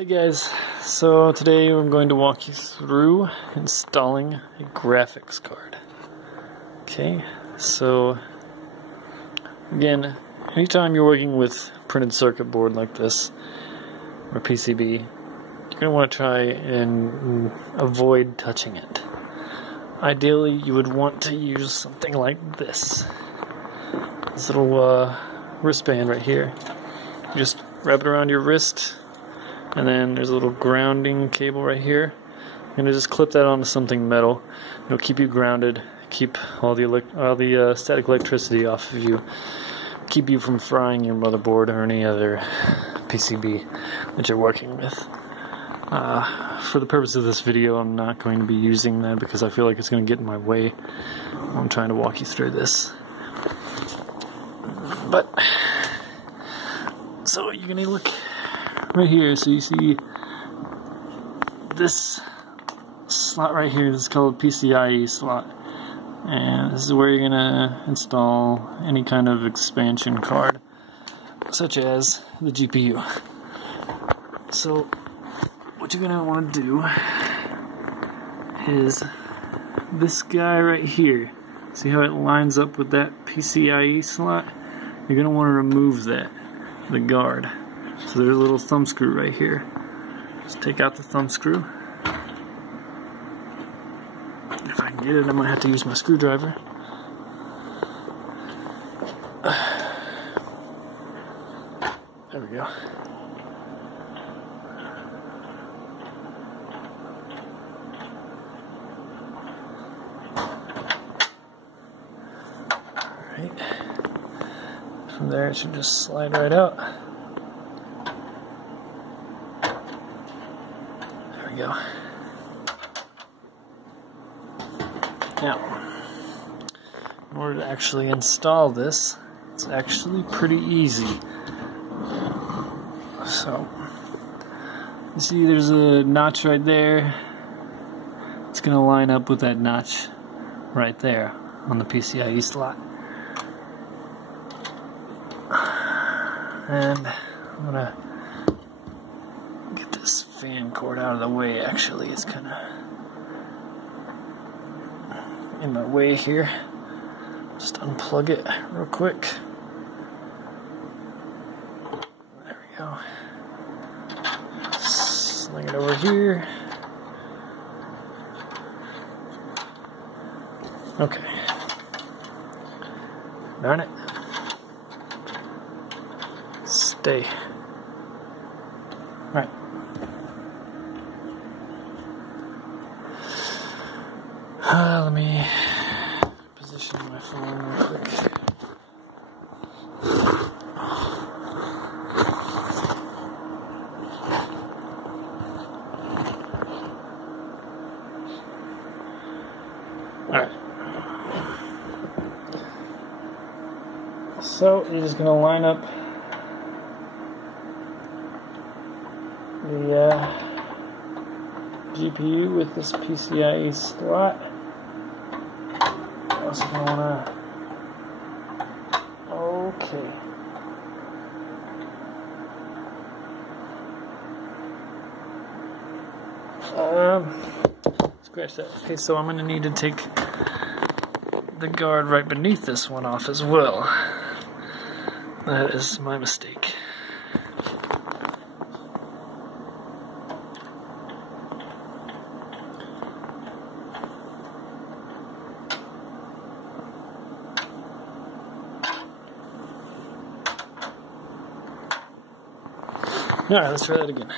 Hey guys, so today I'm going to walk you through installing a graphics card. Okay, so again, anytime you're working with printed circuit board like this, or PCB, you're going to want to try and avoid touching it. Ideally, you would want to use something like this. This little wristband right here. You just wrap it around your wrist, and then there's a little grounding cable right here. I'm going to just clip that onto something metal. It'll keep you grounded, keep all the static electricity off of you, keep you from frying your motherboard or any other PCB that you're working with. For the purpose of this video, I'm not going to be using that because I feel like it's going to get in my way. I'm trying to walk you through this. But, so you're going to look right here, so you see this slot right here is called PCIe slot, and this is where you're gonna install any kind of expansion card, such as the GPU. So what you're gonna want to do is this guy right here. See how it lines up with that PCIe slot? You're gonna want to remove that, the guard. So there's a little thumb screw right here. Just take out the thumb screw. If I can get it, I'm going to have to use my screwdriver. There we go. Alright. From there it should just slide right out. Go. Now, in order to actually install this, it's actually pretty easy. So, you see there's a notch right there. It's going to line up with that notch right there on the PCIe slot. And I'm going to get this fan cord out of the way. Actually, it's kind of in my way here. Just unplug it real quick. There we go. Sling it over here. Okay. Darn it. Stay. Alright. Let me position my phone real quick. Alright. So you're just going to line up the GPU with this PCIe slot. Also going to want to, okay. Scratch that. Okay, so I'm going to need to take the guard right beneath this one off as well. That is my mistake. Alright, let's try that again.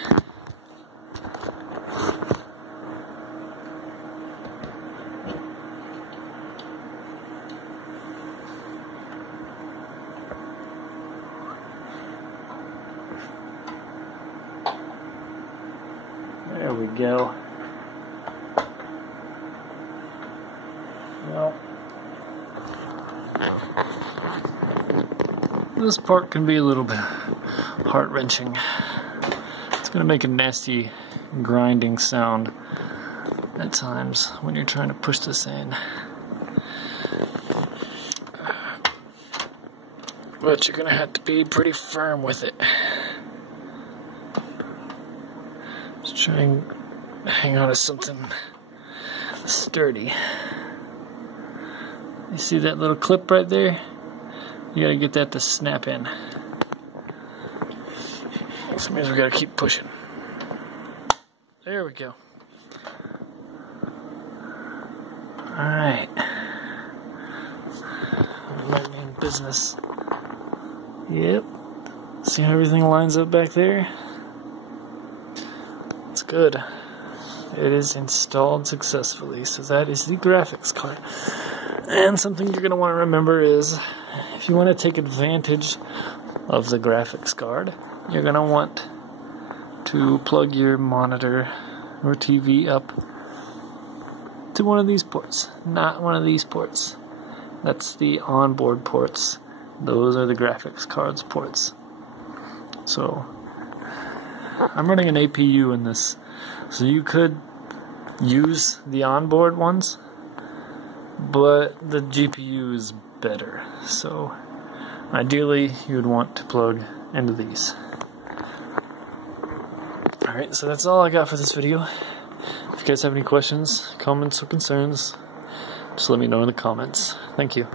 There we go. Well, this part can be a little bit heart-wrenching. It's going to make a nasty grinding sound at times when you're trying to push this in. But you're going to have to be pretty firm with it. Let's try and hang on to something sturdy. You see that little clip right there? You gotta get that to snap in. Which means we gotta keep pushing. There we go. Alright. My main business. Yep. See how everything lines up back there? It's good. It is installed successfully. So that is the graphics card. And something you're going to want to remember is, if you want to take advantage of the graphics card, you're going to want to plug your monitor or TV up to one of these ports, not one of these ports. That's the onboard ports. Those are the graphics card's ports. So I'm running an APU in this, so you could use the onboard ones, but the GPU is better. So ideally you would want to plug into these. Alright, so that's all I got for this video. If you guys have any questions, comments, or concerns, just let me know in the comments. Thank you.